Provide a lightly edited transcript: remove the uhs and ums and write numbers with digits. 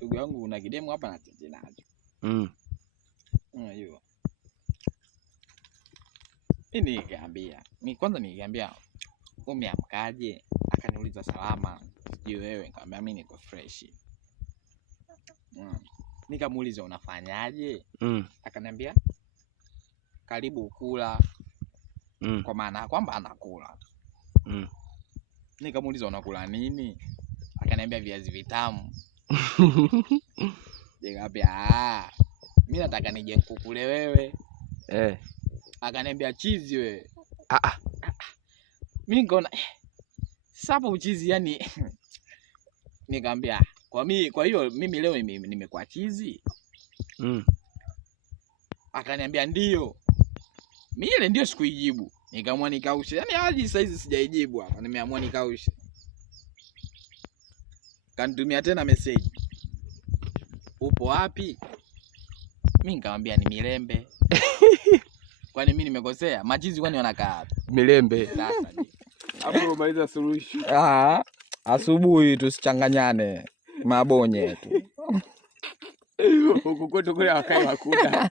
ndugu yangu una kidemu hapa na tete nacho. Unajua. Nikamwambia umeamkaje? Akaniuliza salama. Sijui wewe, nikamwambia mimi niko fresh. Nikamuuliza unafanyaje? Akaniambia karibu kula. Kwa maana kwamba anakula. Nikamuuliza unakula nini? Akaniambia viazi vitamu. Nikamwambia mimi nataka nije nikukule wewe. Akaniambia chizi wewe. Mimi nikaona sapo chizi yani. Nikamwambia kwa hiyo mimi leo nimekuwa chizi. Akaniambia ndio. Mimi ile ndio sikuijibu. Nikaamua nikaushe. Yaani hadi sasa hizi sijaijibu hapa. Nimeamua nikaushe. Kanitumia tena message. Upo wapi? Mimi nikamwambia ni Milembe. Kwani mimi nimekosea? Machizi kwani wanakaa wapi? Milembe. Sasa hapo umaliza suluhisho. Asubuhi tusichanganyane. Mabonye tu. Huko kwetu kule wakai wakuda.